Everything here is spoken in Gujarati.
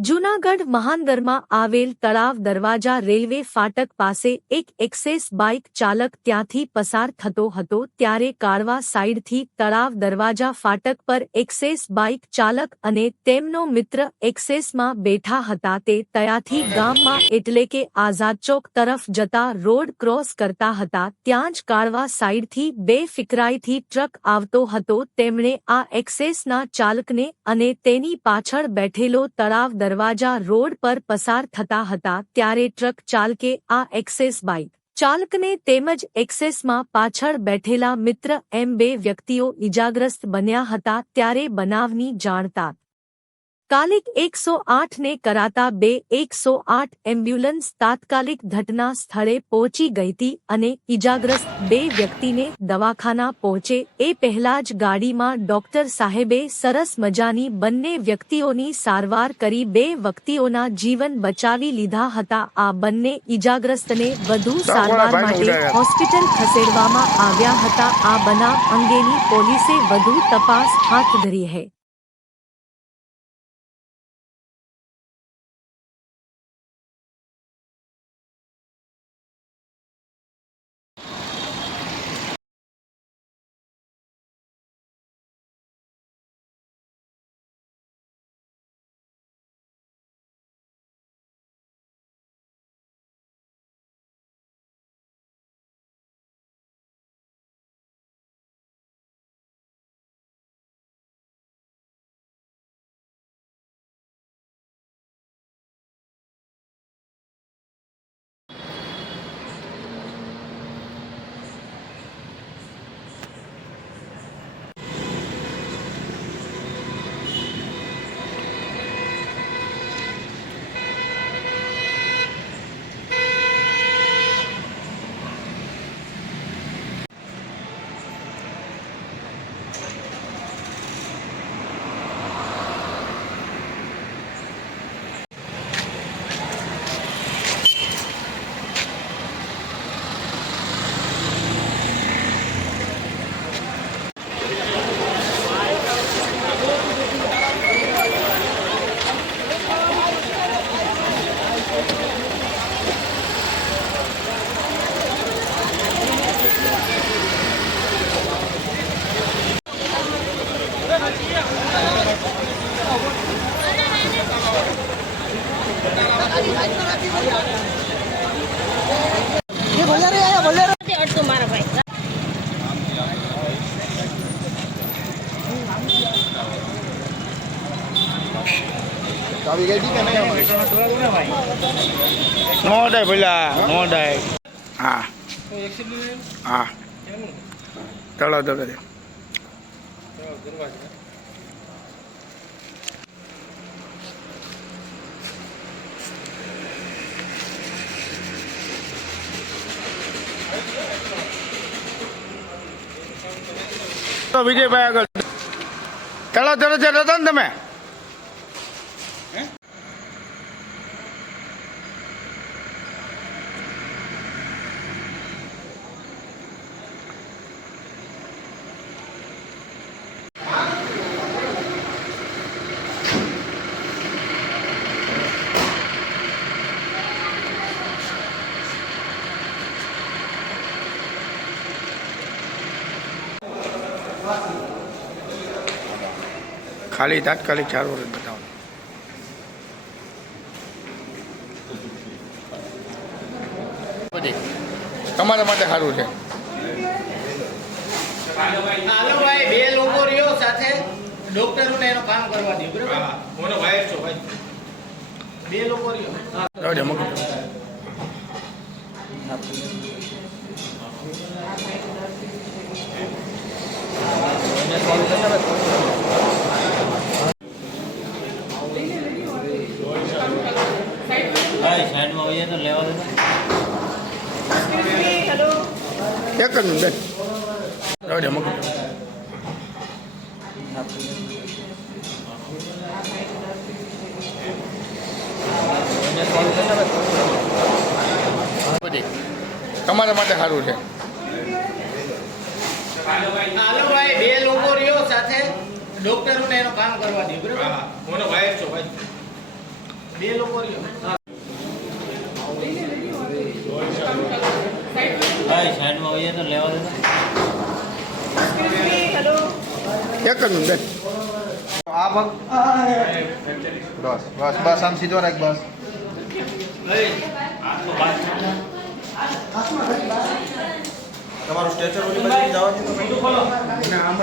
જૂનાગઢ મહાનગરમાં આવેલ તળાવ દરવાજા રેલવે ફાટક પાસે એક એક્સેસ બાઇક ચાલક ત્યાંથી પસાર થતો હતો ત્યારે કાળવા સાઇડથી તળાવ દરવાજા ફાટક પર એક્સેસ બાઇક ચાલક અને તેમનો મિત્ર એક્સેસમાં બેઠા હતા તે ત્યાંથી ગામમાં એટલે કે આઝાદ ચોક તરફ જતા રોડ ક્રોસ કરતા હતા ત્યાં જ કાળવા સાઇડથી બેફિકરાઈથી ટ્રક આવતો હતો તેમણે આ એક્સેસના ચાલકને અને તેની પાછળ બેઠેલો તળાવ દરવાજા રોડ પર પસાર થતા હતા ત્યારે ટ્રક ચાલકે આ એક્સેસ બાઇક ચાલકને તેમજ એક્સેસમાં પાછળ બેઠેલા મિત્ર એમ બે વ્યક્તિઓ ઇજાગ્રસ્ત બન્યા હતા ત્યારે બનાવની જાણ તાત્કાલિક 108 ને કરાતા 108 એમ્બ્યુલન્સ તાત્કાલિક ઘટના સ્થળે પહોંચી ગઈ હતી અને ઇજાગ્રસ્ત બે વ્યક્તિને દવાખાના પહોંચે એ પહેલા જ ગાડીમાં ડોક્ટર સાહેબે સરસ મજાની બંને વ્યક્તિઓની સારવાર કરી બે વ્યક્તિઓના જીવન બચાવી લીધા હતા આ બંને ઇજાગ્રસ્તને વધુ સારવાર માટે હોસ્પિટલ ખસેડવામાં આવ્યા હતા આ બનાવ અંગેની પોલીસે વધુ તપાસ હાથ ધરી છે। नो डाय भला नो डाय हाँ हाँ चलो चलो तो विजय भाई आगे चलो चलो चलो तो तमे खाली तात्कालिक 4 वर्ष बताओ તમારા માટે સારું છે હાલો ભાઈ બે લોકો રહ્યો સાથે ડોક્ટરોને એનો કામ કરવા દે બરાબર હા મોનો ભાઈ છો ભાઈ બે લોકો રહ્યો આવજો મગ साइड में होइए तो लेवा दे हेलो એક જ મિનિટ આવજો મગ તમારા માટે સારું છે હાલો ભાઈ બે લોકો રહ્યો સાથે ડોક્ટરોને એનો કામ કરવા દે બરાબર હા મોનો ભાઈ છો ભાઈ બે લોકો રહ્યો સાઈડમાં આવીએ તો લેવા દેતા એક જ મિનિટ બેન. આ પગ બસ બસ બસ આમ સીધો રાખ બસ તમારું સ્ટ્રેચર ઓલી બાજુ જવા દીધું ખોલો આમ